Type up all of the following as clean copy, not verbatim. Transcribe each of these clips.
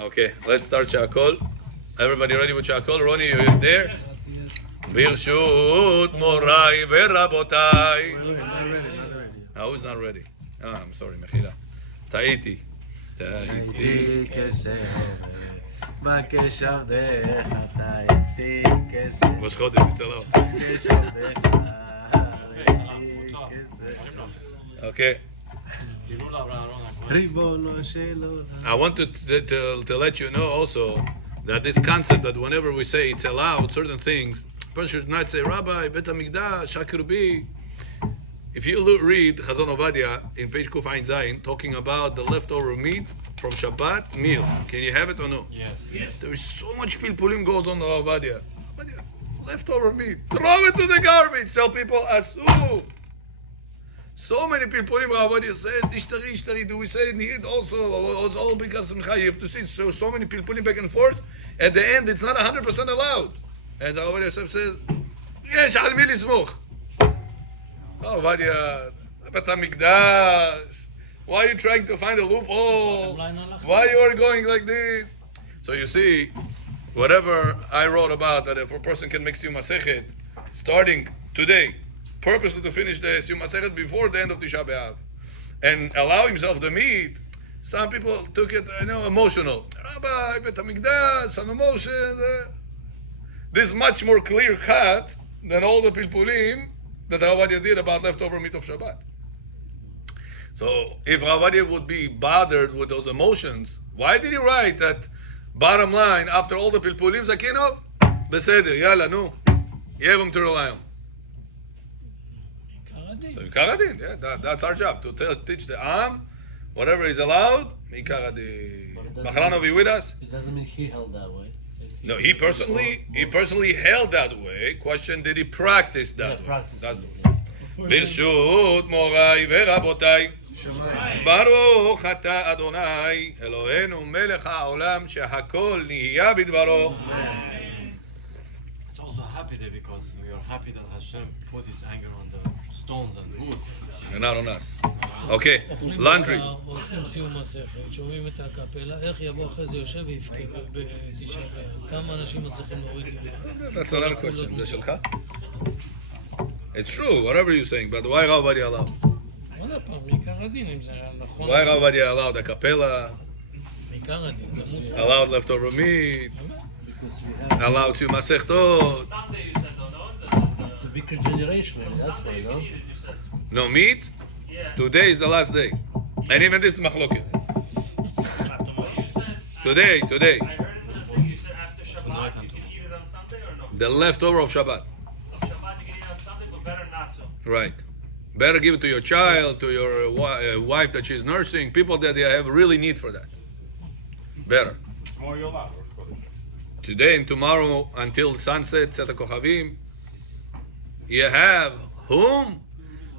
Okay, let's start Shakol. Everybody ready with Shakol? Ronnie, you there? Birshut Morai Verabotai. Not ready. Who's not ready? I'm sorry, Mechila. Taiti. Taiti kesef. What's called this? It's allowed. Okay. I want to let you know also that this concept that whenever we say it's allowed, certain things, person should not say, Rabbi, Bet HaMikdash, Shakirbi. If you read Chazon Ovadia in page Kuf Ayin Zayin, talking about the leftover meat from Shabbat meal, can you have it or no? Yes. There is so much pilpulim goes on the Ovadia. Leftover meat, throw it to the garbage. Tell people, Asu. So many pilpulim, Ovadia says, Ishtari, do we say it in here also? It's all because of Mechai. You have to see so many pilpulim back and forth. At the end, it's not 100% allowed. And the Ovadia says, Yesh al mi lismuch. Oh, Vadia, Bet HaMikdash. Why are you trying to find a loophole? Why you are going like this? So you see, whatever I wrote about, that if a person can make Siyum Masechet, starting today, purposely to finish the Siyum Masechet before the end of Tisha B'Av, and allow himself the meat, some people took it, emotional. Rabbi, Bet HaMikdash, some emotion. This is much more clear cut than all the pilpulim that Ravadia did about leftover meat of Shabbat. So if Ravadia would be bothered with those emotions, why did he write that bottom line after all the pilpulim Zakinov? Beseder, yalla, nu. You have him to rely on. So Karadin, yeah, that's our job, to teach the Am, whatever is allowed, Mikaradin. Bachranov, you with us? It doesn't mean he held that way. No, he personally held that way. Question, did he practice that way? That's ברשות מוריי ורבותיי, ברוך אתה אדוני אלוהינו מלך העולם שהכל נהיה בדברו. It's also a happy day because we are happy that Hashem put his anger on the stones and wood. And not on us. Okay, laundry. עושים סיום מסכת, שומעים את הקפלה, איך יבוא אחרי זה יושב ויבכה בתשעה באב? כמה אנשים מצליחים להוריד אליה? That's another question. זה שלך? It's true, whatever you're saying, but why Rav Ovadia allowed? עוד פעם, מעיקר הדין, אם זה היה נכון. Why Rav Ovadia allowed a capella, מעיקר הדין, זה מותר. allowed leftover meat, allowed to masechtot? Sunday you said, no? It's a bigger generation, that's why, no? No meat? Yeah. Today is the last day. And even this is machloket. Today. I heard it before. You said after Shabbat you can eat it on Sunday or no? The leftover of Shabbat. Of Shabbat you can eat it on Sunday, but better not to. Right. Better give it to your child, to your wife that she's nursing, people that they have really need for that. Better. Today and tomorrow until sunset, Tzet HaKochavim, you have whom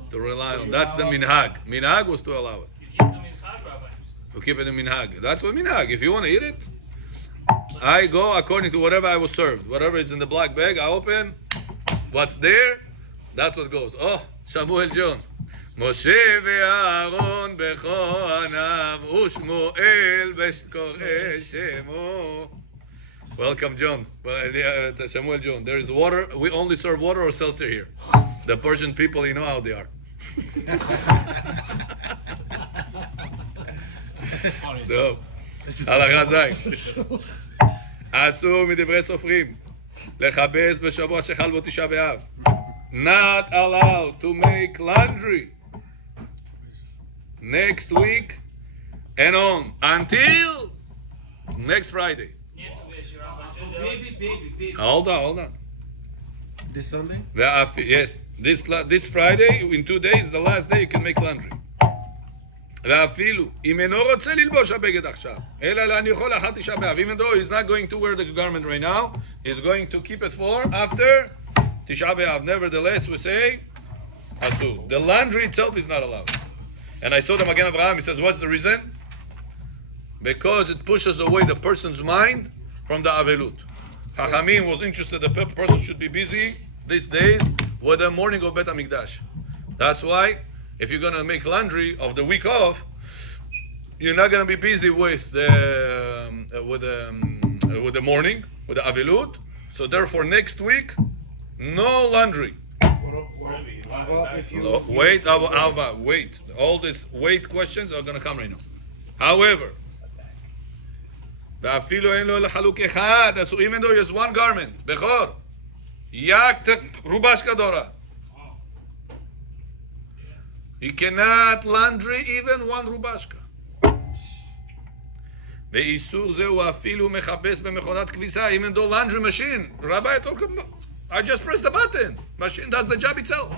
to rely on. That's the minhag. Minhag was to allow it. You keep the minchag, Rabbi. You keep it in minhag. That's what minhag. If you want to eat it, I go according to whatever I was served. Whatever is in the black bag, I open. What's there, that's what goes. Oh, Shamuel John. Moshe ve'Aaron bechoanav u'Shmuel b'shkorei shemo. Welcome, John. Shamuel John. There is water. We only serve water or seltzer here. The Persian people, you know how they are. טוב, הלכה זין. אסור מדברי סופרים לכבס בשבוע שחל בו תשעה באב. Not allowed to make laundry next week and on until next Friday. Baby. Hold on. This Sunday? Yes, this Friday, in 2 days, the last day you can make laundry. ואפילו, אם אינו רוצה ללבוש הבגד עכשיו, אלא להניחו לאחר תשעה באב, even though he's not going to wear the garment right now, he's going to keep it for after תשעה באב. Nevertheless, we say, אסור. The laundry itself is not allowed. And I saw the Magen Avraham, he says, what's the reason? Because it pushes away the person's mind from the avelut. Chachamim was interested that the person should be busy these days with the morning of Bet HaMikdash. That's why, if you're going to make laundry of the week off, you're not going to be busy with the the morning, with the avilut. So therefore, next week, no laundry. How about if you... Wait. All these wait questions are going to come right now. However, ואפילו אין לו אלא חלוק אחד, so even though he has one garment, בכור, yak rubash kadora. He cannot laundry even one rubashka. ואיסור זהו אפילו מכבס במכונת כביסה, even though laundry machine, Rabbi, I just press the button. Machine does the job itself.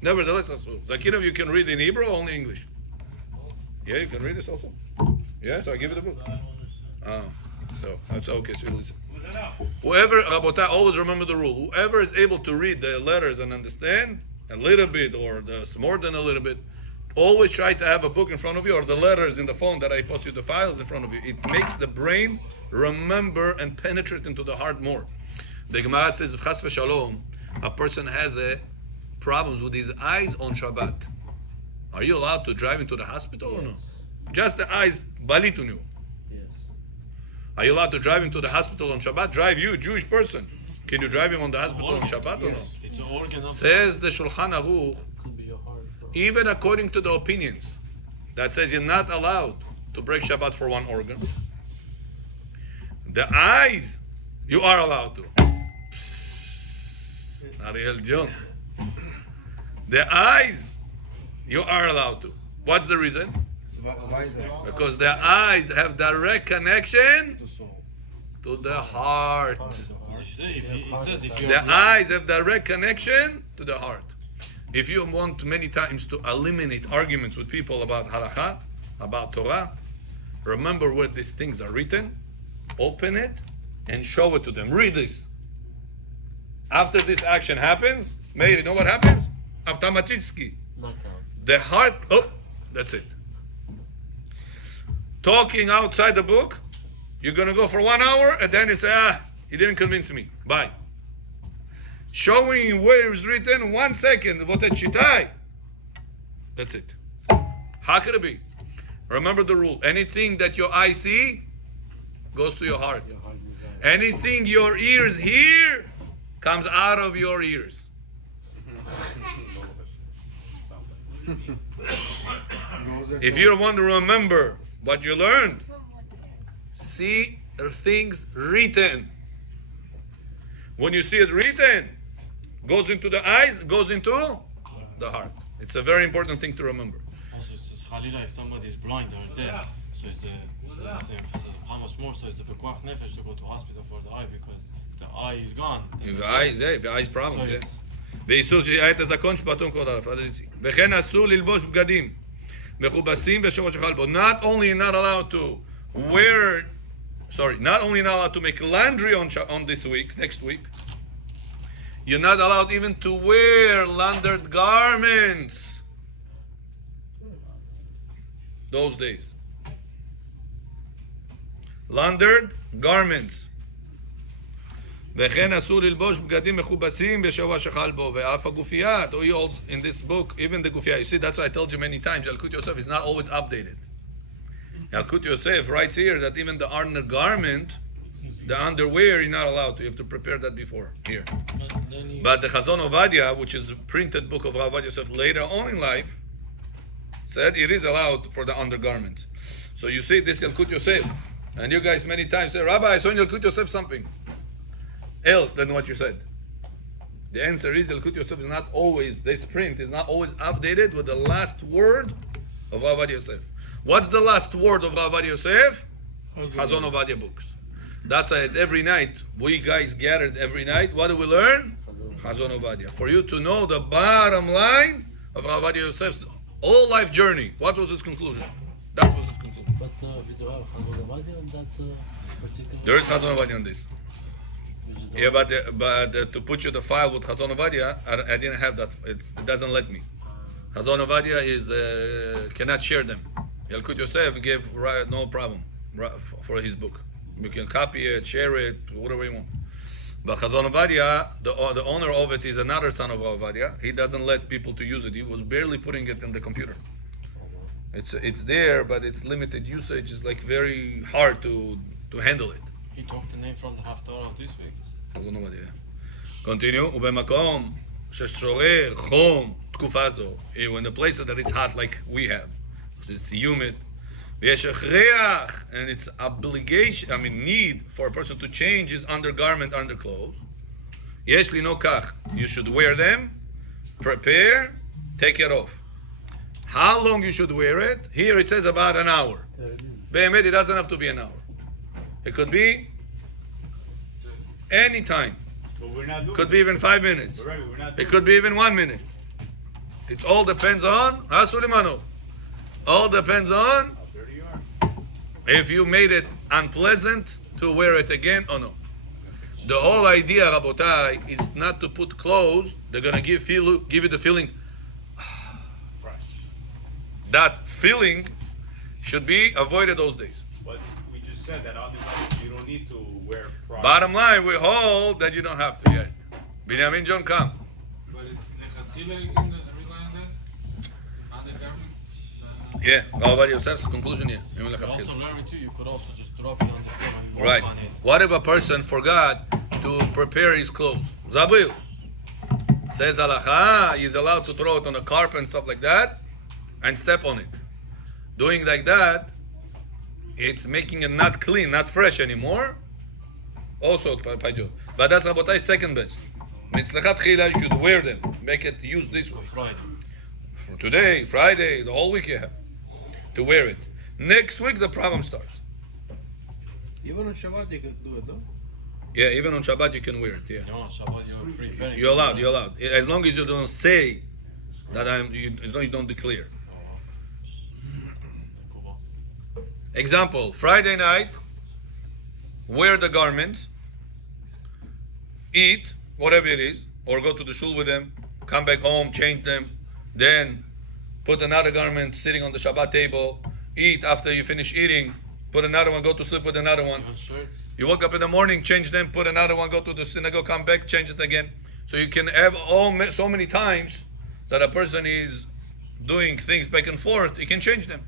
Nevertheless, Zakirov, you can read in Hebrew or only English? Yeah, you can read this also. Yes, I give it a book. So that's okay. So listen. Whoever, Rabotai, always remember the rule. Whoever is able to read the letters and understand a little bit, or more than a little bit, always try to have a book in front of you, or the letters in the phone that I post you the files in front of you. It makes the brain remember and penetrate into the heart more. The Gemara says, if Chas v'Shalom, a person has problems with his eyes on Shabbat, are you allowed to drive into the hospital or no? Just the eyes, balitunu. Yes. Are you allowed to drive into the hospital on Shabbat? Drive, you, Jewish person. Can you drive him on the hospital on Shabbat or no? It's an organ of Says the Shulchan Aruch, Could be your heart. even according to the opinions, that says you're not allowed to break Shabbat for one organ. The eyes, you are allowed to. Ariel John. The eyes, you are allowed to. What's the reason? So why is that? Because the eyes have direct connection The soul. to the heart. It says if you're The blind, eyes have direct connection to the heart. If you want many times to eliminate arguments with people about halakha, about Torah, remember where these things are written, open it, and show it to them. Read this. After this action happens, Meir, you know what happens? Automatically, Knockout. the heart, that's it. Talking outside the book, you're going to go for 1 hour, and then you say, you didn't convince me. Bye. Showing where it's written, 1 second, what a chitai. That's it. How could it be? Remember the rule. Anything that your eye see goes to your heart. Anything your ears hear comes out of your ears. If you want to remember what you learned, see things written. When you see it written, goes into the eyes, goes into the heart. It's a very important thing to remember. also it says Khalila, if somebody is blind or dead, so it's how much more so it's a pekuach nefesh to go to hospital for the eye because the eye is gone. If the eyes So problems, yeah. it's- ואיסור שעת הזקון שפתון כל עליו. וכן אסור ללבוש בגדים מכובסים בשבוע שחל בו. Not only not allowed to make laundry on this week, next week, you're not allowed even to wear laundered garments those days. Laundered garments. וכן אסור ללבוש בגדים מכובסים בשבוע שחל בו, ואף הגופייה, in this book, even the גופייה, you see, that's why I told you many times, Yalkut Yosef is not always updated. Yalkut Yosef writes here that even the undergarment, the underwear, you're not allowed to, you have to prepare that before, here. But the Chazon Ovadia, which is the printed book of Rav Ovadia Yosef later on in life, said it is allowed for the undergarments. So you see this Yalkut Yosef, and you guys many times say, Rabbi, I saw in Yalkut Yosef something else than what you said. The answer is Yalkut Yosef is not always, this print is not always updated with the last word of Rav Ovadia Yosef. What's the last word of Rav Ovadia Yosef? Chazon Ovadia books. That's why every night, we guys gathered every night, what do we learn? Chazon Ovadia. For you to know the bottom line of Rav Ovadia Yosef's whole life journey. What was his conclusion? That was his conclusion. But we do have Chazon Ovadia on that particular. There is Chazon Ovadia on this. Which is the Yeah, but to put you the file with Chazon Ovadia, I didn't have that. It doesn't let me. Chazon Ovadia is cannot share them. Yalkut Yosef gave no problem for his book. You can copy it, share it, whatever you want. But Chazon Ovadia, the owner of it is another son of Ovadia. He doesn't let people to use it. He was barely putting it in the computer. It's there, but it's limited usage. It's like very hard to handle it. He took the name from the Haftarah of this week. אז לא מדהים. Continue. ובמקום ששורר חום תקופה זו, in the places that it's hot like we have, it's humid, ויש הכרח, and it's obligation, need for a person to change his undergarment, underclothes. יש לנהוג כך, you should wear them, prepare, take it off. How long you should wear it? Here it says about an hour. באמת, it doesn't have to be an hour. It could be any time. But we're not doing Could be even 5 minutes. We're not It doing could be even 1 minute. It all depends on Sulimano. All depends on How dirty you are. if you made it unpleasant to wear it again or no. The whole idea, Rabotai, is not to put clothes. They're gonna give you the feeling. Fresh. That feeling should be avoided those days. But we just said that on the night you don't need to wear product. Bottom line, we hold that you don't have to yet. Binyamin John, come. But it's lechatchila, you can rely on that? Undergarments? Yeah, Rabbi Yosef's conclusion, yeah. You also learn too, you could also just drop it on the floor and walk Right. on it. What if a person forgot to prepare his clothes? Zabil says halacha, he's allowed to throw it on the carpet and stuff like that and step on it. Doing like that, it's making it not clean, not fresh anymore. Also, pajot. But that's Rabotai's second best. Mitzlachat chila, you should wear them. Make it use this way. Friday. For today, Friday, the whole week you have to wear it. Next week the problem starts. Even on Shabbat you can do it, no? Yeah, even on Shabbat you can wear it. Yeah. No, Shabbat you're free. Very You're free. allowed. You're allowed. As long as you don't say that as long as you don't declare. Example: Friday night, wear the garments, eat whatever it is, or go to the shul with them. Come back home, change them, then put another garment sitting on the Shabbat table. Eat after you finish eating. Put another one. Go to sleep with another one. Even shirts. You wake up in the morning, change them, put another one, go to the synagogue, come back, change it again. So you can have so many times that a person is doing things back and forth, you can change them.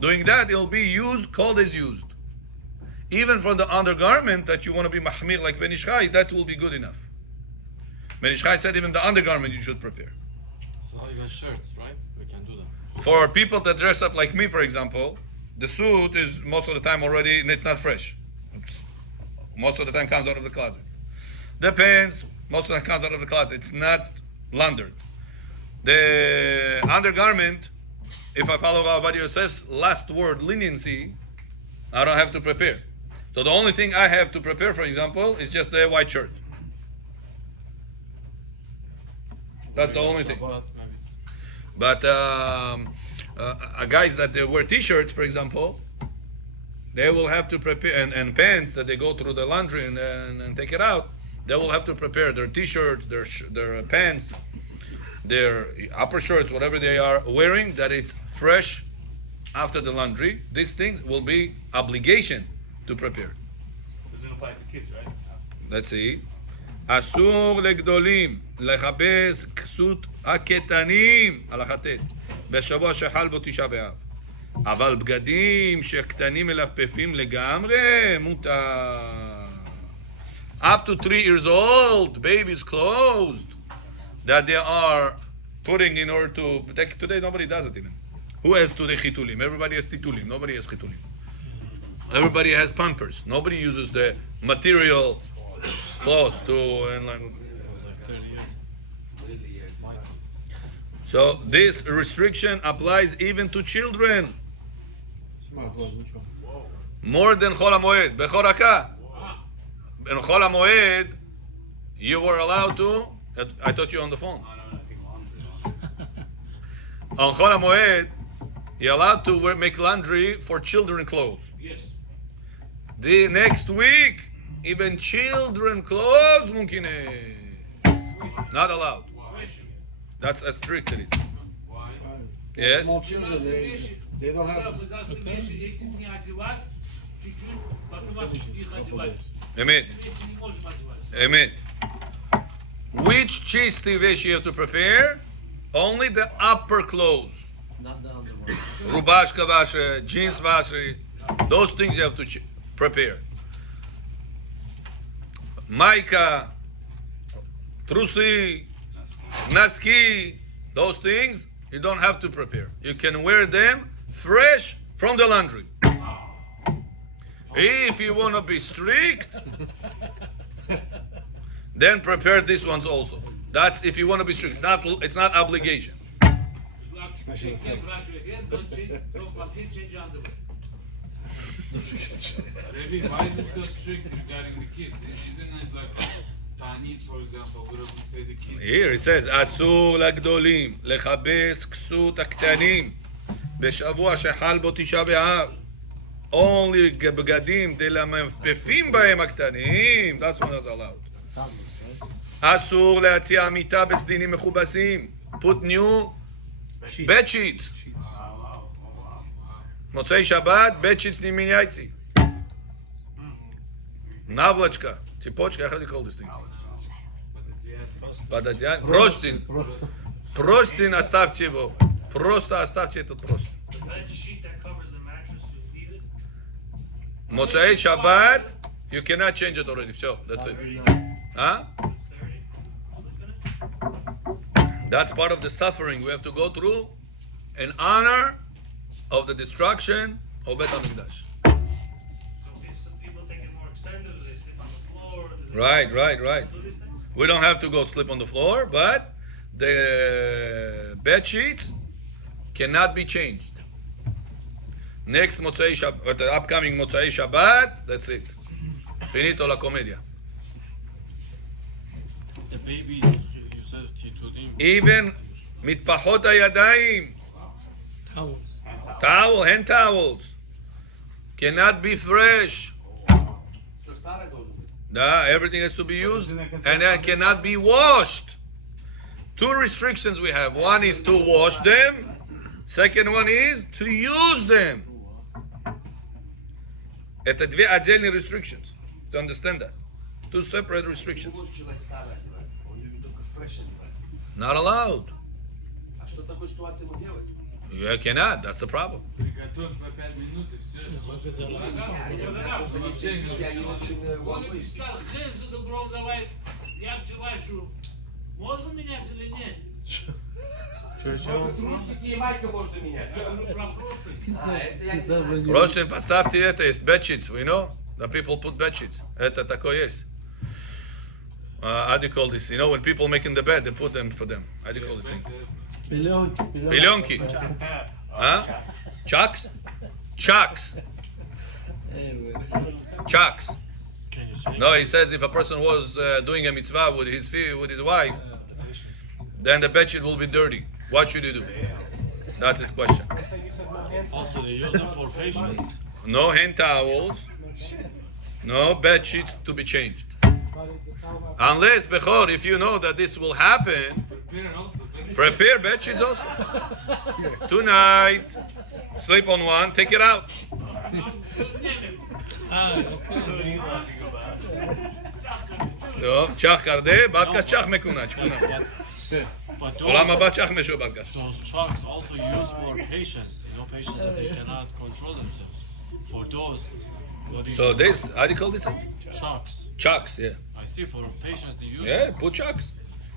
Doing that, it'll be used, called as used. Even for the undergarment that you want to be mahmir like Ben Ish Chai, that will be good enough. Ben Ish Chai said even the undergarment you should prepare. So even shirts, right? We can do that. For people that dress up like me, for example, the suit is most of the time already, and it's not fresh. Most of the time comes out of the closet. The pants, most of the time comes out of the closet. It's not laundered. The undergarment, if I follow Rabbi Yosef's last word, leniency, I don't have to prepare. So the only thing I have to prepare, for example, is just the white shirt. That's the only thing. Shabbat, maybe. But guys that they wear T-shirts, for example, they will have to prepare, and pants that they go through the laundry and take it out, they will have to prepare their T-shirts, their pants, their upper shirts, whatever they are wearing, that it's fresh after the laundry. These things will be obligation to prepare. Doesn't apply to kids, right? Let's see. אסור לגדולים לחפש כסות הקטנים, הלכה ט', בשבוע שחל בו תשעה באב. אבל בגדים שקטנים מלפפים לגמרי, מותר. Up to 3 years old, babies' clothes that they are putting in order to protect. Today nobody does it even. Who has today chitulim? Everybody has titulim. Nobody has chitulim. Everybody has pampers. Nobody uses the material cloth to and like. It was like 30 years. So this restriction applies even to children. Smart one, which one? More than Chol HaMoed. Bechol Hakah. In Chol HaMoed, you were allowed to. I thought you were on the phone. On Chol HaMoed, you're allowed to make laundry for children clothes. Yes. The next week, even children clothes, mumkin. Not allowed. That's as strict it is. Why? Yes. Small children, they don't have. Emet. Emet. Which chisti vesh you have to prepare? Only the upper clothes. Not the other one. Rubashka washer, jeans washer. Those things you have to prepare. Maika, trusi, naski, those things you don't have to prepare. You can wear them fresh from the laundry. If you want to be strict, then prepare these ones also. That's if you want to be strict. It's not obligation. Especially You can't brush your hair, don't change your underwear. Rebbe, why is it so strict regarding the kids? Isn't it like Tanit, for example, where we say the kids? Here it says, אסור לגדולים לכבס כסות הקטנים בשבוע שחל בו תשעה באב. Only בגדים דלמפפים בהם הקטנים. That's what is allowed. אסור להציע מיטה בסדינים מכובסים. Put new bed sheets. מוצאי שבת, bed sheets не меняйте. Наволочка, цепочка, how do you call this thing? Пододеяльник. Простынь. Простынь оставьте его. Просто оставьте этот простынь. That sheet that covers the mattress, you leave it. Моцаи Shabbat, you cannot change it already. Все, that's it. Huh? That's part of the suffering we have to go through in honor of the destruction of Bet HaMikdash. Some people take it more extended, they sleep on the floor. Right. Do these things? We don't have to go sleep on the floor, but the bed sheets cannot be changed. Next Motzei Shabbat, the upcoming Motzei Shabbat, that's it. Finito la comedia. The babies, you said Titudim. Even mitpachot hayadayim, Towels. hand towels, cannot be fresh. Everything has to be used and then cannot be washed. Two restrictions we have. One is to wash them. Second one is to use them. Это две отдельные restrictions. To understand that. Two separate restrictions. Not allowed. You cannot. That's the problem. Приготовь по 5 минут и все. Он написал, хезу добром давай, я пчелашу. Можно менять или нет? Трусики и майка можно менять. Простынь, поставьте это, есть bed sheets, we know. The people put bed sheets. Это такое есть. How do you call this? You know, when people making the bed, they put them for them. How do you call this thing? Пеленки. Huh? Chucks? Chucks. Chucks. Can you change? No, he says if a person was doing a mitzvah with his wife, then the bedsheet will be dirty. What should you do? That's his question. Also, they use them for patients. No hand towels, no bed sheets to be changed. Unless, Bechor, if you know that this will happen, prepare bed sheets also. Tonight, sleep on one, take it out. טוב, צ'ח קרדה, בדקש צ'ח מקונה, צ'קונה. But עולם הבא צ'ח משהו בדקש. those trucks also used for patients. You know, patients that they cannot control themselves. For those, what do you So this, how do you call this thing? trucks? Chucks, yeah. I see for patients they use. Yeah, put chucks.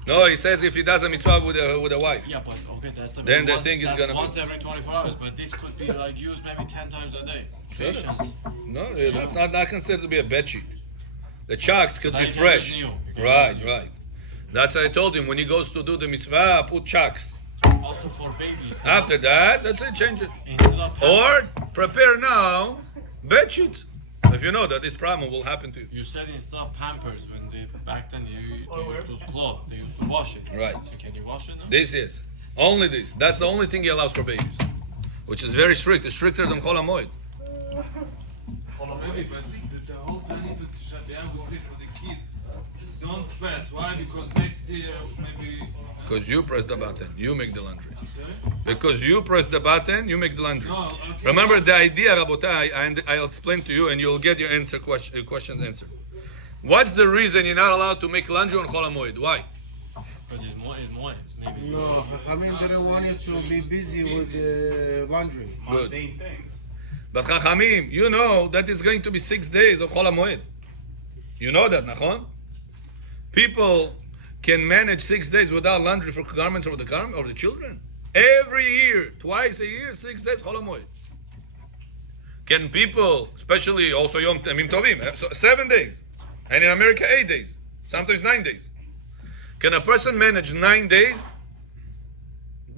No, he says if he does a mitzvah with a wife. Yeah, but okay, that's the Then the once, thing is that's gonna be- once every 24 hours. But this could be like used maybe 10 times a day. Patients. No, that's not considered to be a bed sheet. The chucks could That be you can fresh. use new. You can Right, use new. right. That's what I told him when he goes to do the mitzvah, put chucks. Also for babies. After that, that's it, change it. Instead of Or prepare now bed sheets. If you know that this problem will happen to you. you said instead of Pampers when they back then they used those cloth. They used to wash it. Right. So can you wash it now? This is only this. That's the only thing he allows for babies, which is very strict. It's stricter than Chol HaMoed. Maybe, but the whole plan is that Tisha B'Av we say for the kids, don't press. Why? Because next year maybe. Because you press the button, you make the laundry. Sorry? Because you press the button, you make the laundry. No, okay. Remember the idea, Rabotai, and I'll explain to you, and you'll get your question answered. What's the reason you're not allowed to make laundry on Chol HaMoed? Why? Because it's more. Maybe. No, Chachamim didn't want you to be busy with laundry. Good. Mundane things. But Chachamim, you know that it's going to be 6 days of Chol HaMoed. You know that, nachon? People can manage 6 days without laundry for garments or the children. Every year, twice a year, 6 days Chol HaMoed. Can people, especially also Yom Tovim, so 7 days, and in America 8 days, sometimes 9 days. Can a person manage 9 days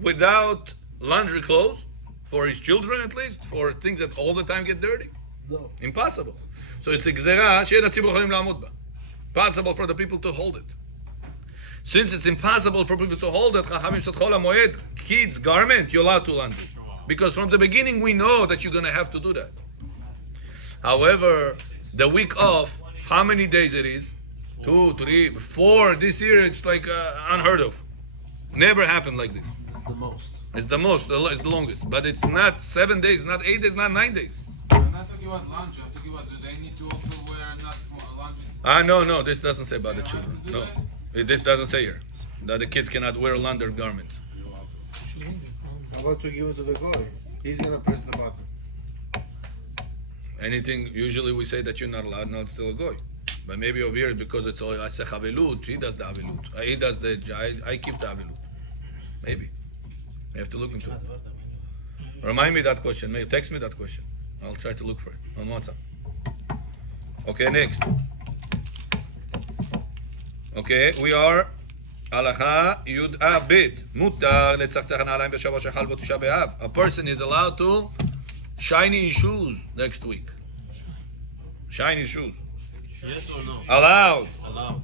without laundry clothes for his children, at least, for things that all the time get dirty? No. Impossible. So it's a gzera she'en hatzibur cholim la'amod ba. Possible for the people to hold it. Since it's impossible for people to hold it, Chachamim said Chol HaMoed, kids' garment, you're allowed to laundry. Because from the beginning we know that you're going to have to do that. However, the week off, how many days it is? 2, 3, 4. This year it's like unheard of. Never happened like this. It's the most. It's the most, it's the longest. But it's not 7 days, not 8 days, not 9 days. I'm not talking about laundry. I'm talking about do they need to also wear not laundry? No, this doesn't say about the children. No, this doesn't say here that the kids cannot wear laundered garments. How about to give it to the guy? He's gonna press the button. Anything, usually we say that you're not allowed not to tell a goy. But maybe over here, because it's all, I say havelut, he does the havelut. He does the, I keep the havelut. Maybe. You have to look into it. Remind me that question. Maybe text me that question. I'll try to look for it on WhatsApp. Okay, next. Okay, we are הלכה י"א מותר לצחצח הנעליים בשבוע שחל בו תשעה באב. A person is allowed to shiny shoes next week. Shiny shoes. Yes or no? Allowed. Allowed.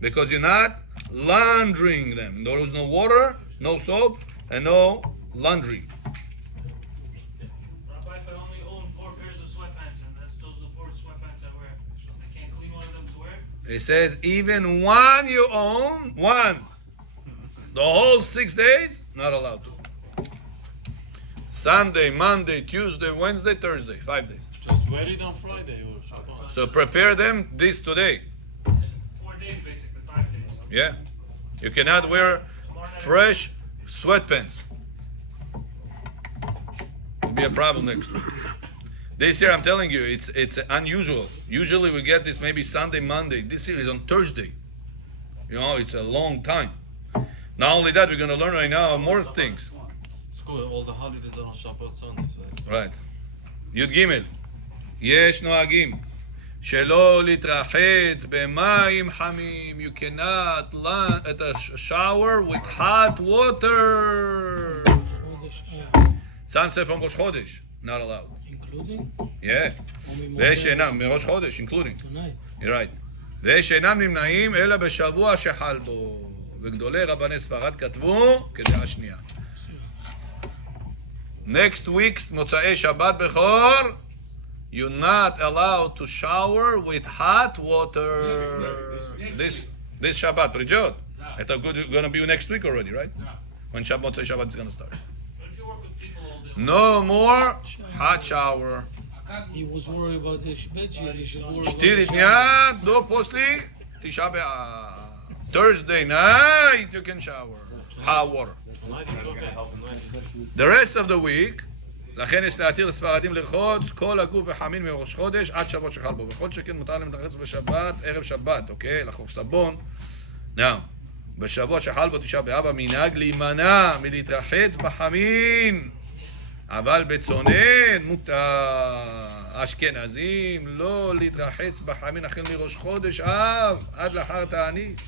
Because you're not laundering them. There is no water, no soap, and no laundry. Rabbi, if I only own 4 pairs of sweatpants, and those are the 4 sweatpants I wear, I can't clean one of them to wear? It says even one you own, one. The whole 6 days, not allowed to. Sunday, Monday, Tuesday, Wednesday, Thursday, 5 days. Just wear it on Friday or Shabbat. So prepare them this today. 4 days, basically, 5 days. Yeah. You cannot wear fresh sweatpants. It'll be a problem next week. This year, I'm telling you, it's unusual. Usually we get this maybe Sunday, Monday. This year is on Thursday. You know, it's a long time. Not only that, we're going to learn right now more things. School, all the holidays are on Shabbat, Sunday. So that's Right. י"ג יש נוהגים שלא להתרחץ במים חמים. You cannot at a shower with hot water. Some say from ראש חודש. Not allowed. Including? Yeah. ושאינם, מראש חודש, including. Tonight. You're right. ושאינם נמנעים אלא בשבוע שחל בו. וגדולי רבני ספרד כתבו כדעה שנייה. Next week's מוצאי שבת בכור, you're not allowed to shower with hot water. This Shabbat, Prijot. It's going to be next week already, right? When Shabbat, מוצאי Shabbat is going to start. But if you work with people all day, No more hot shower. He was worried about the bed sheet. He should worry about 4 the דня до после תשעה באב. Thursday night you can shower. Hot water. tonight it's okay. The rest of the week, לכן יש להתיר לספרדים לרחוץ כל הגוף בחמין מראש חודש עד שבוע שחל בו. בכל שכן מותר להם להתרחץ בשבת, ערב שבת, אוקיי? לחוף סבון. Now, בשבוע שחל בו תשעה באב המנהג להימנע מלהתרחץ בחמין. אבל בצונן מותר. אשכנזים לא להתרחץ בחמין החל מראש חודש אב עד לאחר תענית.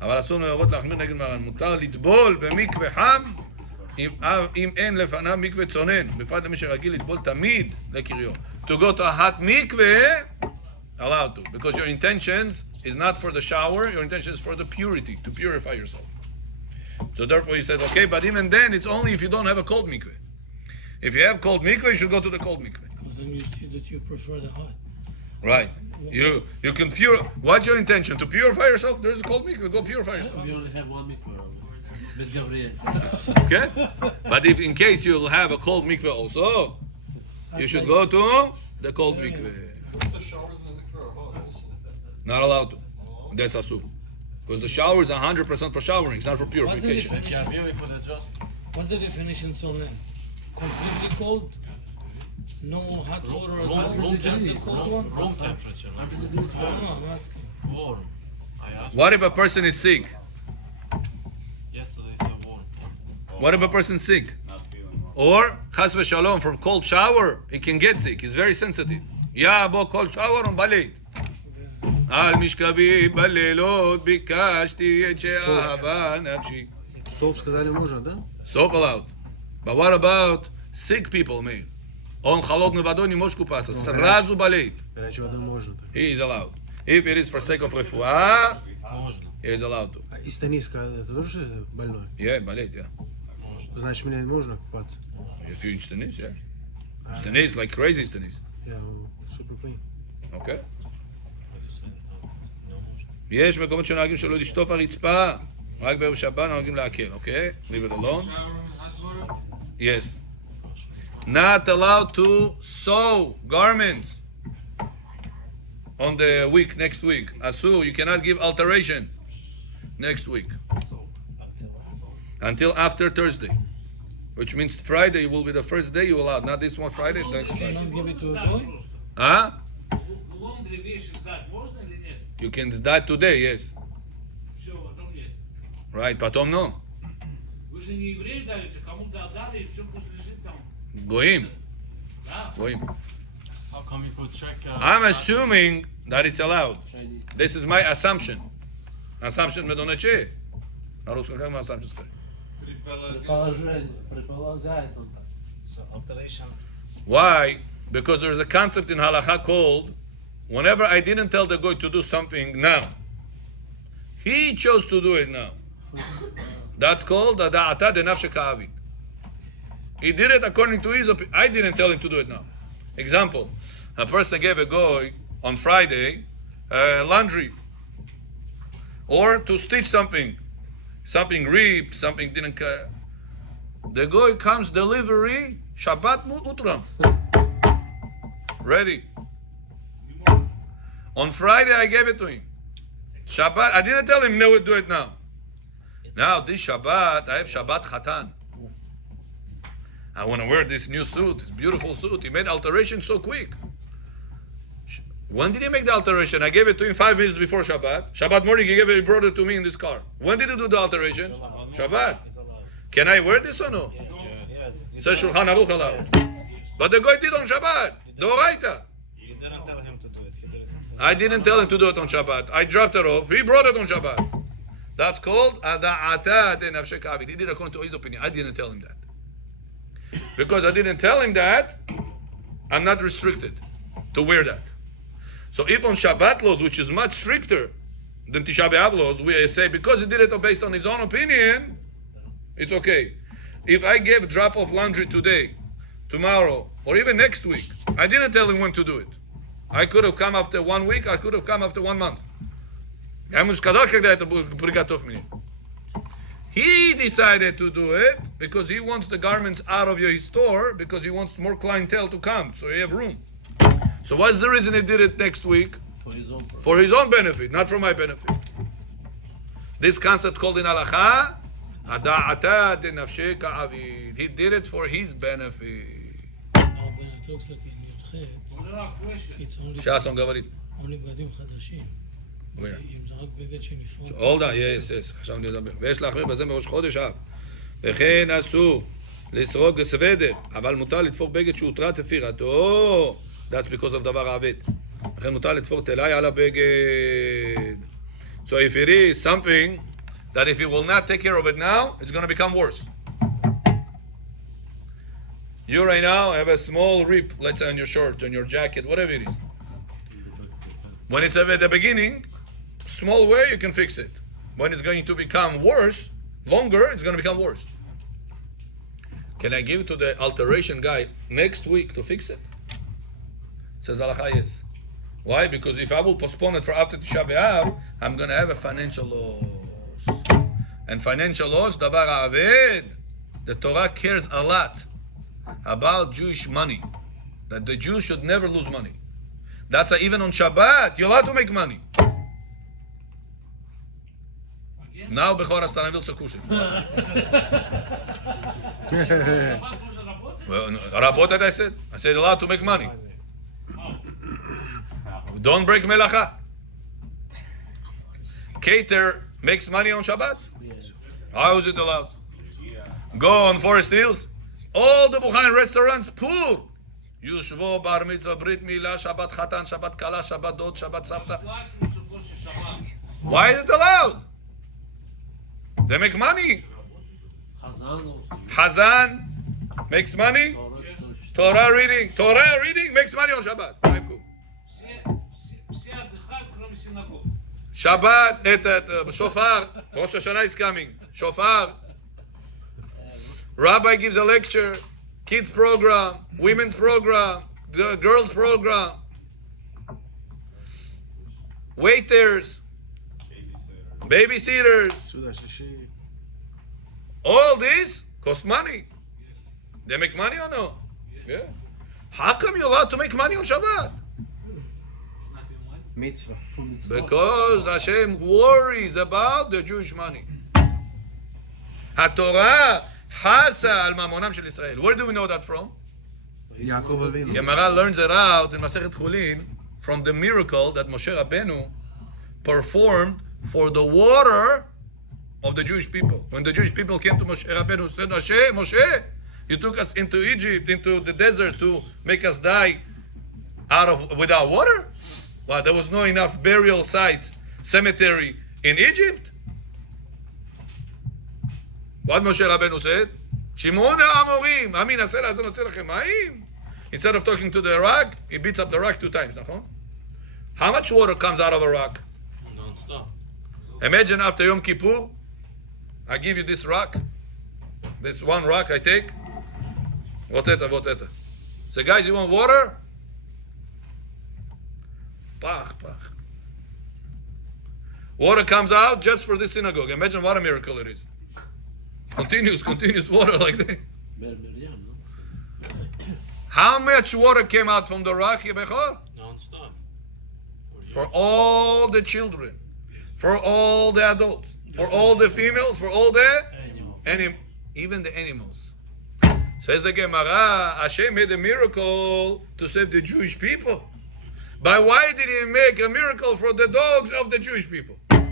אבל אסור להורות להחמיר נגד מרן. מותר לטבול במקווה חם אם אין לפניו מקווה צונן, בפרט למי שרגיל לטבול תמיד לקריו. To go to a hot mikveh, allowed to, because your intentions is not for the shower, your intention is for the purity, to purify yourself. So therefore he says, okay, but even then it's only if you don't have a cold mikveh. If you have cold mikveh, you should go to the cold mikveh. Because then you see that you prefer the hot. Right. You can what's your intention? To purify yourself? There's a cold mikveh, go purify yourself. We only have one mikveh. With Gabriel. Okay? But if in case you'll have a cold mikveh also, you should go to the cold mikveh. What's the showers in the mikveh are hot also? Not allowed to. That's asur. Because the shower is 100% for showering. It's not for What's the purification. definition? Yeah, we could adjust. What's the definition so then? Completely cold? No hot water at all? Room Just the cold one? room temperature. Like, No, I'm asking. warm. I asked What if a person is sick? yesterday, so warm. What if a person's sick? Not feeling well. Or, chas v'shalom, from cold shower, he can get sick. He's very sensitive. Yeah, bo cold shower on balit. על משכבי בלילות ביקשתי את שאהבה נפשי. Соп сказали можно, да? Soap allowed. But what about sick people, man? Он холодной водой не может купаться. Сразу болеет. Горячей водой можно. так. He is allowed. If it is for sake of рефуа, Можно. he is allowed to. А истаниска это тоже больной? Yeah, болеет, yeah. Значит, мне можно купаться? If you instanis, yeah. Instanis, like crazy instanis. Я супер понял. Okay? You said, no, можно. יש מקומות שנוהגים שלא לשטוף הרצפה. רק בערב שבת נוהגים להקל, okay? Leave it alone. Shower room, hot water. Yes. Not allowed to sew garments on the week, next week. Asu, you cannot give alteration next week. Until after Thursday. Which means Friday will be the first day you allowed. Not this one Friday, next Friday. Not give it to a boy? Huh? В Лондоне вещи сдать можно или нет? You can start today, yes. Все, потом нет. Right, потом no. Вы же не евреи даете, кому-то отдали, и все пусть лежит там. Goyim. Да? Goyim. How come we could check? I'm assuming that it's allowed. This is my assumption. Assumption me doneče. На русском как мы assumption сказать? So alteration. Why? Because there's a concept in halakha called whenever I didn't tell the guy to do something now, he chose to do it now. That's called da'ata de nafshe ka'avit. He did it according to his opinion. I didn't tell him to do it now. Example, a person gave a guy on Friday laundry or to stitch something ripped, something didn't. The guy comes delivery Shabbat utram. Ready. On Friday I gave it to him. Shabbat, I didn't tell him no, do it now. Now this Shabbat, I have Shabbat Chatan. I want to wear this new suit, this beautiful suit. He made alteration so quick. When did he make the alteration? I gave it to him 5 minutes before Shabbat. Shabbat morning he brought it to me in this car. When did he do the alteration? Shabbat. Is allowed. Can I wear this or no? Yes. You Says Shulchan Aruch allowed. But the guy did on Shabbat. Doraita. didn't tell him to do it. He did it himself. I didn't tell him to do it on Shabbat. I dropped it off. He brought it on Shabbat. That's called ada'ata de nafshek avid. He did according to his opinion. I didn't tell him that. Because I didn't tell him that, I'm not restricted to wear that. So if on Shabbat laws, which is much stricter than Tisha B'Av laws, we say because he did it based on his own opinion, it's okay. If I gave drop-off laundry today, tomorrow, or even next week, I didn't tell him when to do it. I could have come after 1 week, I could have come after 1 month. Я ему сказал, когда это будет, приготовь мне. He decided to do it because he wants the garments out of your store because he wants more clientele to come, so you have room. So what's the reason he did it next week? For his own benefit, not for my benefit. This concept called in halacha, ada'ata de nafshe ka'avid. He did it for his benefit. When it looks like in Yudchet, it's only Shason говорит. בגדים חדשים. Where? אם זה רק בגד שנפרד. Hold on, yes, עכשיו נדבר. ויש להחמיר בזה מראש חודש אב. וכן אסור לסרוג סוודר, אבל מותר לתפור בגד שהותרה תפירתו. That's because of דבר העבד. לכן מותר לתפור תלאי על הבגד. So if it is something that if you will not take care of it now, it's going to become worse. You right now have a small rip, let's say on your shirt, on your jacket, whatever it is. When it's at the beginning, small way, you can fix it. When it's going to become worse, longer, it's going to become worse. Can I give it to the alteration guy next week to fix it? Says halacha, yes. Why? Because if I will postpone it for after Tisha B'Av, I'm going to have a financial loss. And financial loss, davar ha'aved, the Torah cares a lot about Jewish money. That the Jew should never lose money. That's why even on Shabbat, you're allowed to make money. Now Bechor Astana will kuschen. Шаббат нужно работать? Well, Rabotet, I said. I said allowed to make money. Don't break melacha. Cater makes money on Shabbat. How is it allowed? Go on Forest Hills. All the Buchanan restaurants, poor. Yushvo, Bar Mitzvah, Brit Milah, Shabbat Chatan, Shabbat Kala, Shabbat Dod, Shabbat Savta. Плачутся больше шаббат. Why is it allowed? They make money. Hazan makes money. Torah reading makes money on Shabbat. Все отдыхают, кроме синагог. Shabbat, shofar. Rosh Hashanah is coming. Shofar. Rabbi gives a lecture. Kids program, women's program, the girls program. Waiters, babysitters. סעודה שלישי. All this cost money. They make money or no? Yeah. How come you're allowed to make money on Shabbat? מצווה. Because Hashem worries about the Jewish money. HaTorah hasa al mamonam shel Israel. Where do we know that from? יעקב אבינו. Gemara learns it out in Masechet Chulin from the miracle that Moshe Rabbeinu performed for the water of the Jewish people. When the Jewish people came to Moshe Rabbeinu and said, Moshe, you took us into Egypt, into the desert to make us die without water? Well, there was no enough burial sites, cemetery in Egypt. What Moshe Rabbeinu said? Shimon ha'amorim, amin aseh la'azeh notzeh lachem ma'im. Instead of talking to the rock, he beats up the rock 2 times. Nachon? How much water comes out of a rock? Non-stop. Imagine after Yom Kippur, I give you this rock, this one rock I take. Voteta. Say, guys, you want water? Pach. Water comes out just for this synagogue. Imagine what a miracle it is. Continuous water like that. How much water came out from the rock, Yebechor? Non-stop. For all the children, for all the adults, for all the females, for all the even the animals. Says the Gemara, Hashem made a miracle to save the Jewish people. But why did he make a miracle for the dogs of the Jewish people? That's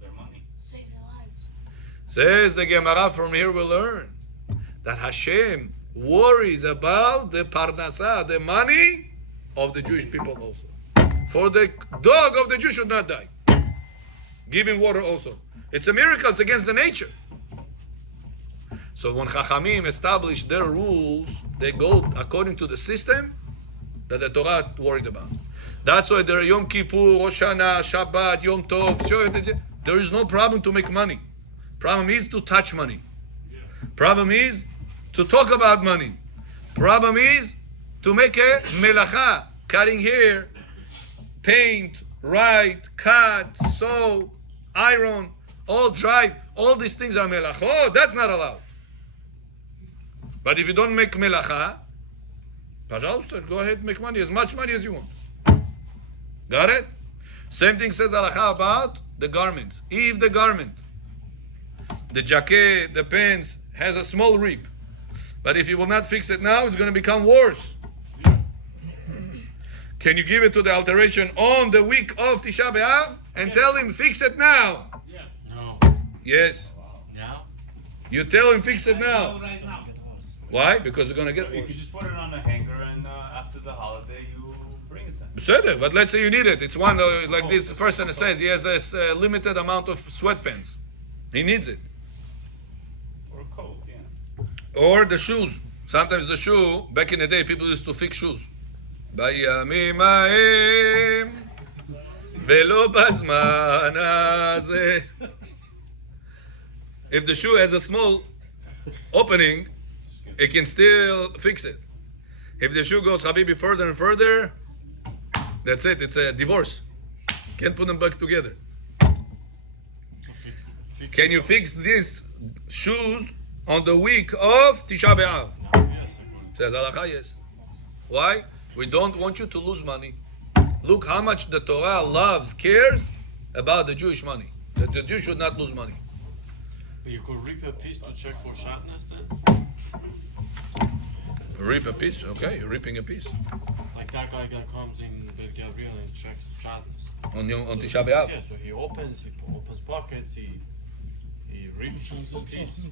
their money. Save their lives. Says the Gemara, from here we learn that Hashem worries about the parnasah, the money of the Jewish people also. For the dog of the Jew should not die. Give him water also. It's a miracle, it's against the nature. So when Chachamim establish their rules, they go according to the system that the Torah worried about. That's why there are Yom Kippur, Rosh Hashanah, Shabbat, Yom Tov. There is no problem to make money. Problem is to touch money. Problem is to talk about money. Problem is to make a melacha, cutting hair, paint, write, cut, sew, iron, all drive. All these things are melachot. That's not allowed. But if you don't make melacha, go ahead and make money, as much money as you want. Got it? Same thing says halacha about the garments. If the garment, the jacket, the pants, has a small rip, but if you will not fix it now, it's going to become worse. Can you give it to the alteration on the week of Tisha B'Av and tell him, fix it now? Yeah. No. Yes. Now? You tell him, fix it now. Right now. Why? Because you're going to get You worse. could just put it on a hanger and after the holiday you bring it then. Beseder, but let's say you need it. It's one, like this person says, he has a limited amount of sweatpants. He needs it. Or a coat, yeah. Or the shoes. Sometimes the shoe, back in the day, people used to fix shoes. בימים ההם ולא בזמן הזה. If the shoe has a small opening, it can still fix it. If the shoe goes, Habibi, further and further, that's it. It's a divorce. Can't put them back together. Can you fix these shoes on the week of Tisha B'Av? Says Halakha, yes. Why? We don't want you to lose money. Look how much the Torah loves, cares about the Jewish money. That the Jew should not lose money. But you could reap a piece to check for shatnez then? Reap a piece, okay? You're reaping a piece. Like that guy comes in with Gabriel and checks shatnez. On Tisha B'Av. Yeah, so he opens pockets, he reaps a piece.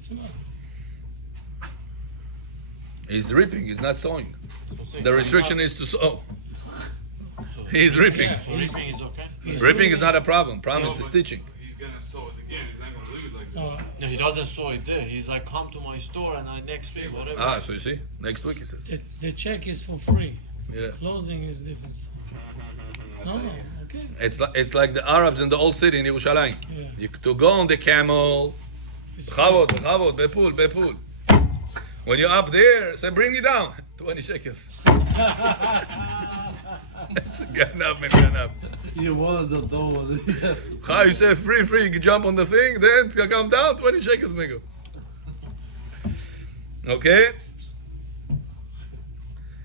He's reaping, he's not sowing. So The restriction is to sow. So He's reaping. So reaping is okay? Reaping is not a problem. Problem is the stitching. He's gonna sow it again. He's not gonna leave it like that. No, he doesn't sow it there. He's like, come to my store and next week, whatever. So you see? Next week he says. The check is for free. Yeah. Closing is different stuff. No, okay. It's like the Arabs in the old city in Yerushalayim. Yeah. To go on the camel, Chavod, bepul. When you're up there, say, bring me down. 20 shekels. Ganab. You wanted the door. You say free, you jump on the thing, then come down, 20 shekels, Mingo. Okay?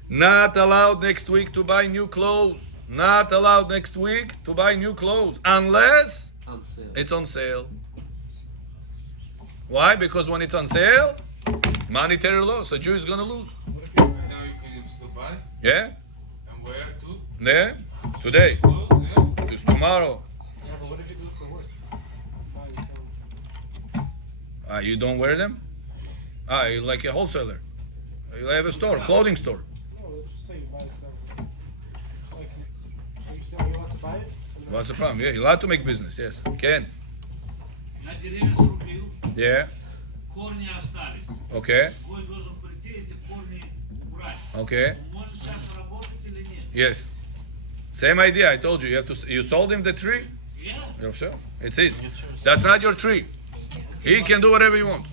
Not allowed next week to buy new clothes. Not allowed next week to buy new clothes unless it's on sale. Why? Because when it's on sale, monetary loss. A Jew is going to lose. What if now you can still buy? Yeah? And where too? Yeah? Today. Clothes, yeah. Just tomorrow. Yeah, but what if you do it for work? You don't wear them? You're like a wholesaler. You have a store, clothing store. No, let's just say you buy some. Like, you say you want to buy it? What's the problem? Yeah, you're allowed to make business, yes. Can. Я деревья срубил, Yeah. корни остались. Okay. Гой должен прийти эти корни убрать. Okay. Может сейчас работать или нет? Yes. Same idea. I told you. You have to. You sold him the tree. Yeah. You're sure? It's his. That's not your tree. He can do whatever he wants.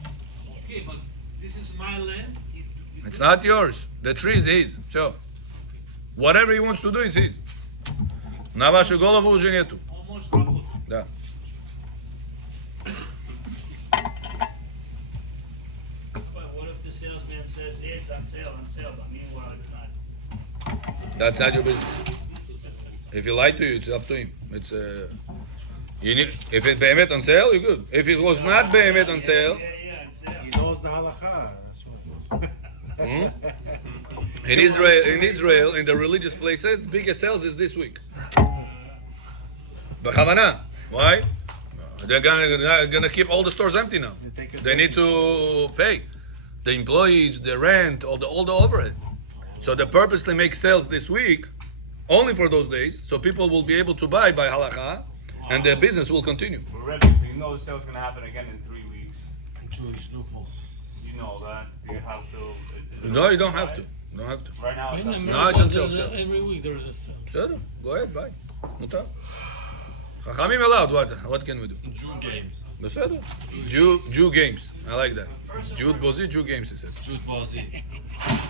Okay, but this is my land. It's not yours. The tree is his. So, whatever he wants to do, it's his. На вашу голову уже нету. Он может работать. Да. But what if the salesman says, yeah, it's on sale, but meanwhile it's not? That's not your business. If he lied to you, it's up to him. It's you need. If it's behemet on sale, you're good. If it was not behemet on sale, Yeah, it's sale. He knows the halacha. That's why. in Israel, in the religious places, biggest sales is this week. B'chavana. Why? They're gonna keep all the stores empty now. They need to pay the employees, the rent, all the overhead. So they purposely make sales this week, only for those days, so people will be able to buy by halakha, and their business will continue. We're ready. You know the sale's gonna happen again in 3 weeks. Jewish loopholes. You know that. Do you have to? Is it No, you don't okay? have to. You don't have to. Right now, it's In on No, sale. it's on America, sale. every week there is a sale. So, go ahead, buy. Mutar. Chachamim allowed. What can we do? Jew games. בסדר. Jew games. I like that. Jude Bozi, Jew games, he says. Jude Bazi.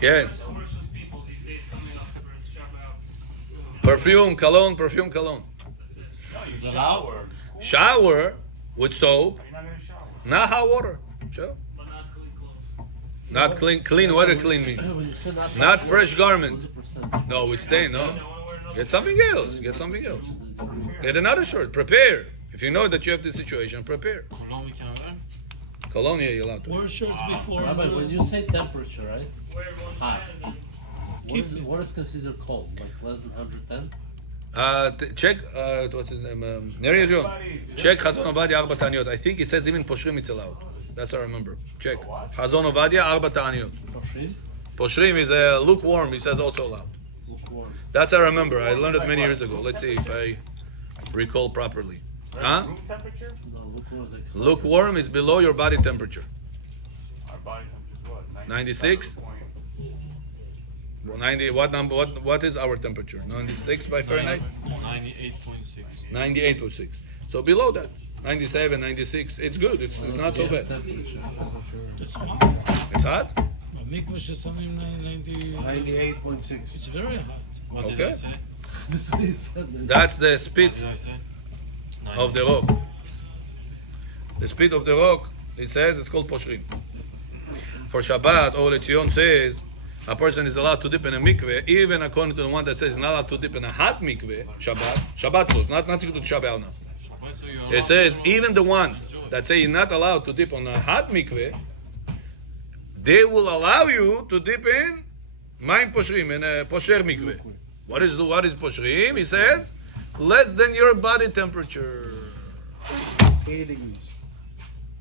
Yeah. So worse with people these days coming up for Shabbat. Perfume, cologne. No, you shower. Shower with soap, You're not gonna shower. not hot water. Sure. But not clean clothes. Not clean. What does clean means? Not fresh garments. No, with stain, no. Get something else. Get another shirt. Prepare. If you know that you have this situation, prepare. Cologne can wear. Cologne, yeah, you're allowed to. Wear shirts before. Rabbi, when you say temperature, right? Wear it one Hot. time and then What is considered cold? Like less than 110? Check, what's his name? Neri John. Check Chazon Ovadia Arba Ta'aniyot. I think he says even Poshrim it's allowed. That's what I remember. Check. Chazon Ovadia Arba Ta'aniyot. Poshrim? Poshrim is lukewarm. He says also allowed. Lukewarm. That's I remember. I learned it many years ago. Let's see if I recall properly. Huh? Room temperature? No, lukewarm is like... Lukewarm is below your body temperature. Our body temperature is what? 96? 90. What number? What is our temperature? 96 by Fahrenheit. 98.6. 98.6. So below that. 97, 96. It's good. It's not so bad. Temperature. It's hot. It's hot. במקווה ששמים 90... 98.6. It's very hot. What did Okay. I say? That's what he said. That's the spit What did I say? of the rock. The spit of the rock. It says it's called poshrim. For Shabbat, or Letzion says a person is allowed to dip in a mikveh, even according to the one that says not allowed to dip in a hot mikveh. Shabbat close. Not to Tisha B'Av now. Shabbat, so you're It allowed says to even the ones enjoy. that say you're not allowed to dip on a hot mikveh, they will allow you to dip in mayim poshrim, in a posher mikveh. What is poshrim? He says less than your body temperature. 80 degrees.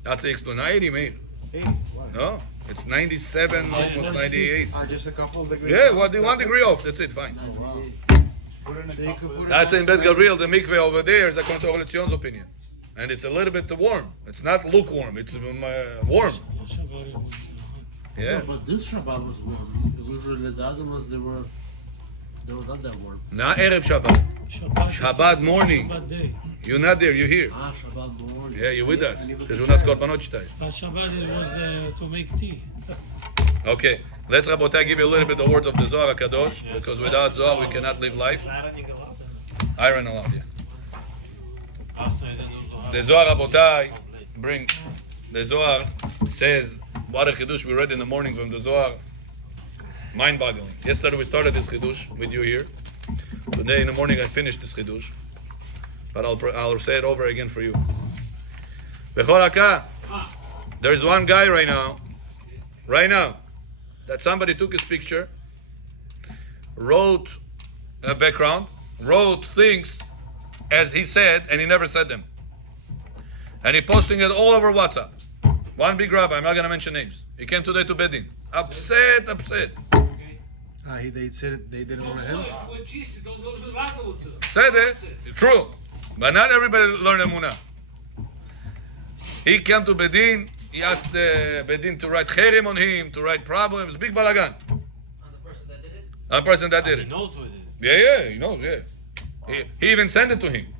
That's the explanation. 80, man. 80. Why? No, it's 97, almost 98. Just a couple degrees. Yeah, what do you want degree off? That's it. Fine. Put in a So you could couple. put it That's on in Bet Gabriel. The 96. mikveh over there is according to Ohr Letzion's opinion, and it's a little bit warm. It's not lukewarm. It's warm. Yeah. But this Shabbat was warm. Usually the other ones they were not that warm. Not Erev Shabbat. Shabbat morning. Shabbat day. You're not there. You're here. Shabbat morning. Yeah, you're with us. Tezunas korbanot shtay. But Shabbat it was to make tea. Okay, let's Rabotai give you a little bit the words of the Zohar Kadosh, because without Zohar we cannot live life. Iron allowed, yeah. The Zohar Rabotai bring. The Zohar says what a chidush we read in the morning from the Zohar. Mind-boggling. Yesterday we started this chidush with you here. Today in the morning I finished this chidush, but I'll say it over again for you. Bechor Haka, there is one guy right now, that somebody took his picture, wrote a background, wrote things as he said, and he never said them. And he posting it all over WhatsApp. One big rabbi, I'm not going to mention names. He came today to Bedin. Upset. They said it, they didn't want to help. Said it. True. But not everybody learn Emunah. He came to Bedin. He asked the Bedin to write cherem on him, to write problems. Big balagan. On the person that did it? On the person that did He it. knows who it is. Yeah, he knows, yeah. He even sent it to him.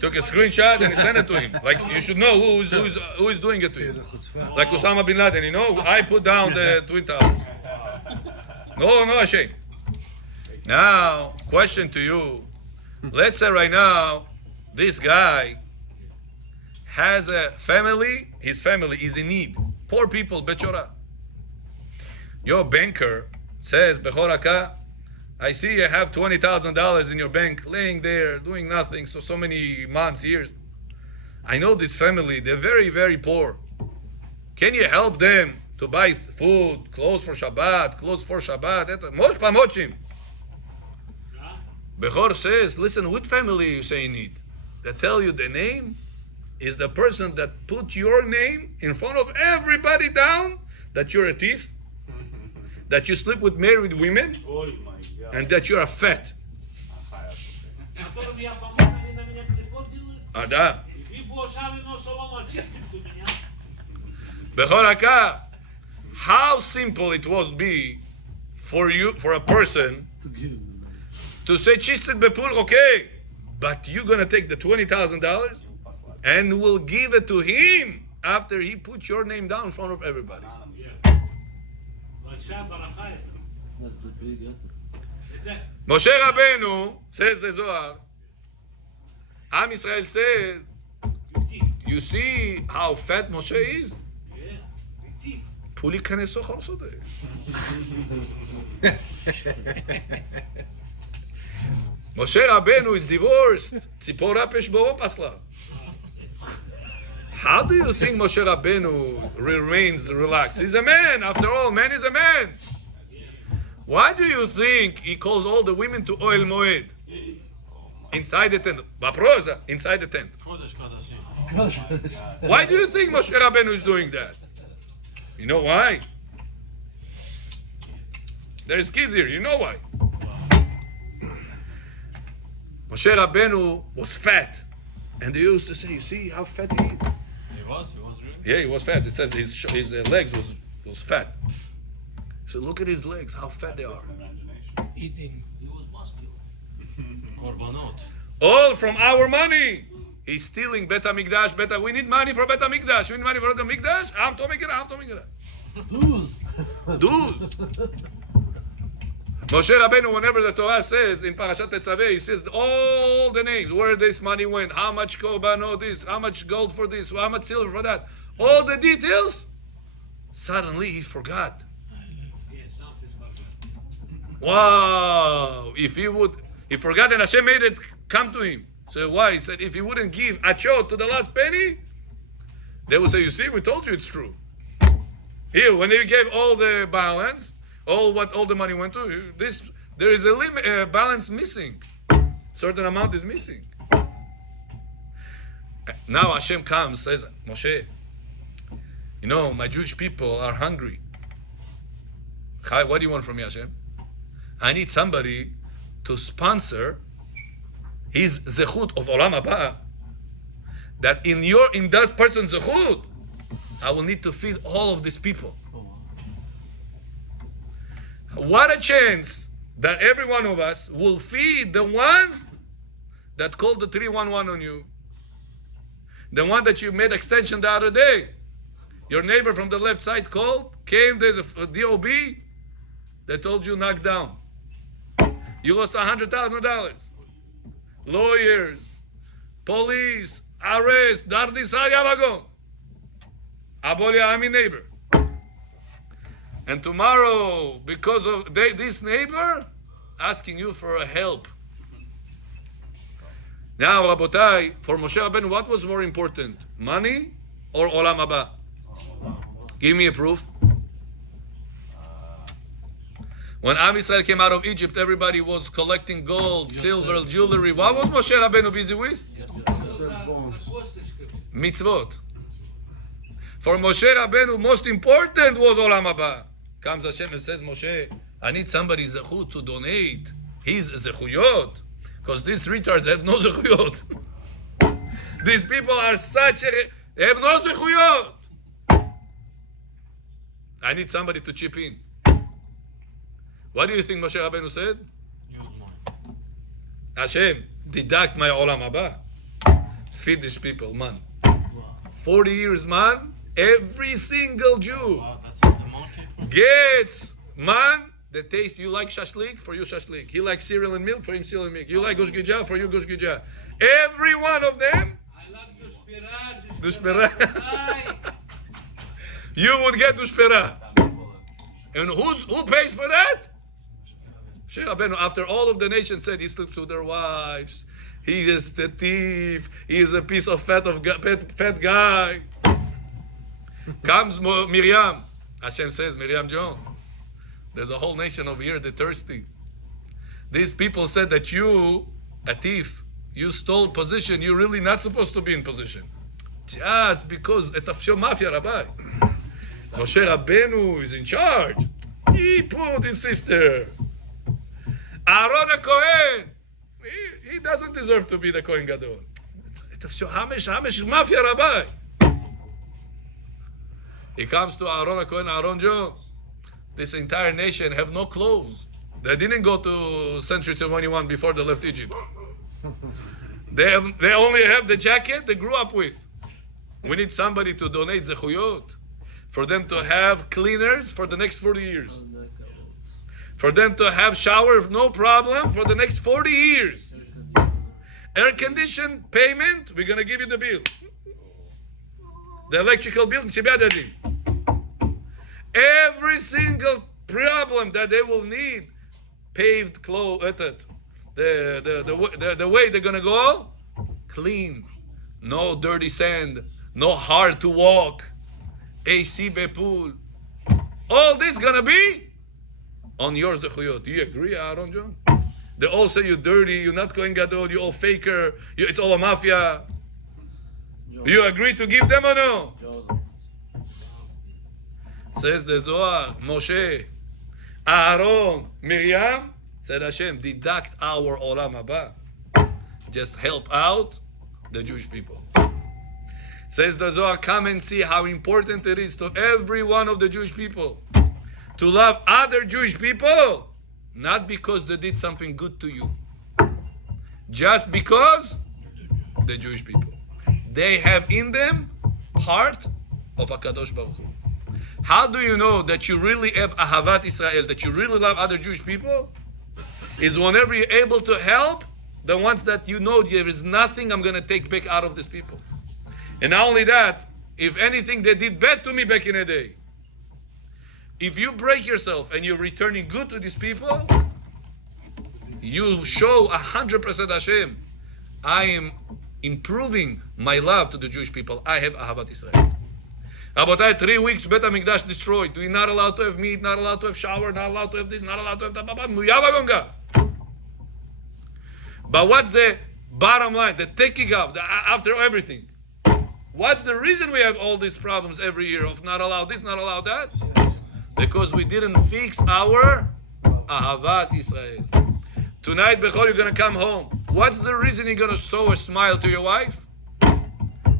Took a screenshot and he sent it to him. Like, you should know who is doing it to you. Like Osama bin Laden, I put down the Twin Towers. No shame. Now, question to you. Let's say right now, this guy has a family, his family is in need. Poor people, Bechora. Your banker says, Bechor Haka, I see you have $20,000 in your bank laying there, doing nothing, so many months, years. I know this family, they're very, very poor. Can you help them to buy food, clothes for Shabbat? Moch pamochim. Bechor says, listen, what family you say you need? They tell you the name is the person that put your name in front of everybody down, that you're a thief, that you sleep with married women, Oh my God. and that you're a fat. Ada. Bechor Haka, how simple it would be for a person to say chistet bepul, okay, but you're gonna take the $20,000 and will give it to him after he put your name down in front of everybody. That's the big Moshe Rabbeinu, says the Zohar, Am Yisrael said, you see how fat Moshe is? Puli kane sochar sode. Moshe Rabbeinu is divorced. Tzipora peshboro pasla. How do you think Moshe Rabbeinu remains relaxed? He's a man, after all. Man is a man. Why do you think he calls all the women to Oil Moed? Inside the tent. Baproza, inside the tent. Kodesh Kodashim. Why do you think Moshe Rabbeinu is doing that? You know why? There's kids here. You know why? Moshe Rabbeinu was fat. And they used to say, you see how fat he is? He was really. Yeah, he was fat. It says his legs was fat. So look at his legs, how fat they are. Eating. He was muscular. Korbanot. All from our money. He's stealing Bet HaMikdash. We need money for Bet HaMikdash. We need money for Bet HaMikdash. I'm to make it. Moshe Rabbeinu, whenever the Torah says in Parashat Tetzaveh, he says all the names, where this money went, how much korbanot this, how much gold for this, how much silver for that, all the details. Suddenly he forgot. Wow! If he forgot and Hashem made it come to him. So why? He said, if he wouldn't give achot to the last penny, they would say, you see, we told you it's true. Here, when they gave all the balance, all the money went to, there is a limit, balance missing. Certain amount is missing. Now Hashem comes, says, Moshe, you know, my Jewish people are hungry. Chai, what do you want from me, Hashem? I need somebody to sponsor his zechut of olam haba. That in that person's zechut, I will need to feed all of these people. What a chance that every one of us will feed the one that called the 311 on you. The one that you made extension the other day. Your neighbor from the left side called, came the DOB, they told you knock down. You lost $100,000. Lawyers, police, arrest, Dardisar Yavagon. Abolia Ami neighbor. And tomorrow, because of this neighbor, asking you for a help. Now, Rabotai, for Moshe Rabbeinu, what was more important? Money or Olam Haba? Give me a proof. When Am Yisrael came out of Egypt, everybody was collecting gold, silver, jewelry. What was Moshe Rabbeinu busy with? Mitzvot. For Moshe Rabbeinu, most important was Olam Haba. Comes Hashem and says, Moshe, I need somebody zechut to donate his zechuyot. Because these retards have no zechuyot. These people are they have no zechuyot. I need somebody to chip in. What do you think Moshe Rabbeinu said? Hashem, deduct my olam haba. Feed these people, man. 40 years, man. Every single Jew gets, man, the taste. You like shashlik? For you shashlik. He likes cereal and milk? For him cereal and milk. You like gush gija? For you gush gija. Every one of them. I like dushpera. You would get dushpera. And who pays for that? Moshe Rabbeinu, after all of the nation said he sleeps with their wives, he is the thief, he is a piece of fat guy. Comes Miriam. Hashem says, Miriam John, there's a whole nation over here, they're thirsty. These people said that you, a thief, you stole position, you're really not supposed to be in position. Just because etafsho mafia, Rabbi. Moshe Rabbeinu is in charge. He put his sister. Aaron a Kohen. He doesn't deserve to be the Kohen Gadol. Hamish mafia, Rabbi. He comes to Aaron a Kohen, Aaron John. This entire nation have no clothes. They didn't go to Century 21 before they left Egypt. They only have the jacket they grew up with. We need somebody to donate zechuyot. For them to have cleaners for the next 40 years. For them to have shower, no problem, for the next 40 years. Air condition payment, we're going to give you the bill. The electrical bill, every single problem that they will need, paved clothes, the way they're going to go, clean, no dirty sand, no hard to walk. AC Bepul. All this gonna be on your zechuyot. Do you agree, Aaron John? They all say you're dirty, you're not going gadol, you're all faker, it's all a mafia. Do you agree to give them or no? Says the Zohar, Moshe, Aaron, Miriam, said Hashem, deduct our olam haba. Just help out the Jewish people. Says the Zohar, come and see how important it is to every one of the Jewish people to love other Jewish people, not because they did something good to you, just because the Jewish people. They have in them part of HaKadosh Baruch Hu. How do you know that you really have Ahavat Israel, that you really love other Jewish people? Is whenever you're able to help the ones that you know there is nothing I'm going to take back out of these people. And not only that, if anything they did bad to me back in the day, if you break yourself and you're returning good to these people, you show 100% Hashem I am improving my love to the Jewish people. I have Ahavat Israel. Rabotai, 3 weeks, Bet HaMikdash destroyed. We're not allowed to have meat, not allowed to have shower, not allowed to have this, not allowed to have that. But what's the bottom line? The taking up, after everything. What's the reason we have all these problems every year of not allowed this, not allowed that? Because we didn't fix our Ahavat Israel. Tonight, Bechor, you're going to come home. What's the reason you're going to show a smile to your wife?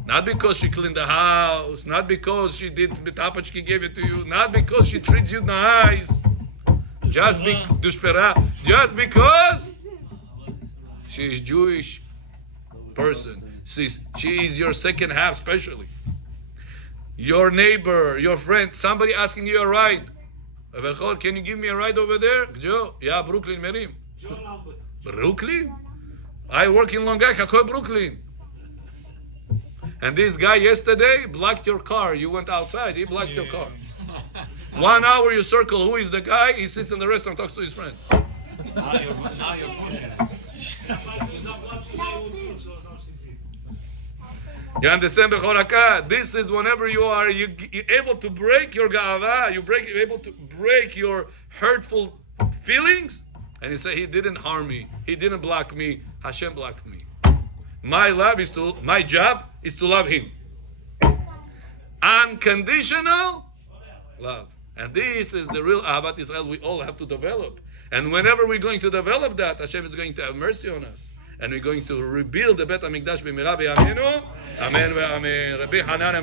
Not because she cleaned the house, not because she did the tapachki gave it to you, not because she treats you nice, just because she is Jewish person. She is your second half, especially. Your neighbor, your friend, somebody asking you a ride. Can you give me a ride over there? Joe? Yeah, Brooklyn, Merim. Brooklyn? I work in Long Island, Brooklyn. And this guy yesterday blocked your car. You went outside, he blocked your car. 1 hour you circle, who is the guy? He sits in the restaurant, talks to his friend. Now you're pushing. You understand, Bechoraka? This is whenever you're able to break your ga'ava, you're able to break your hurtful feelings, and you say, he didn't harm me, he didn't block me, Hashem blocked me. My job is to love him. Unconditional love. And this is the real Ahavat Israel we all have to develop. And whenever we're going to develop that, Hashem is going to have mercy on us. And we're going to rebuild the Bet HaMikdash b'mira b'yameinu. Amen ve'amen. Rabbi Hanan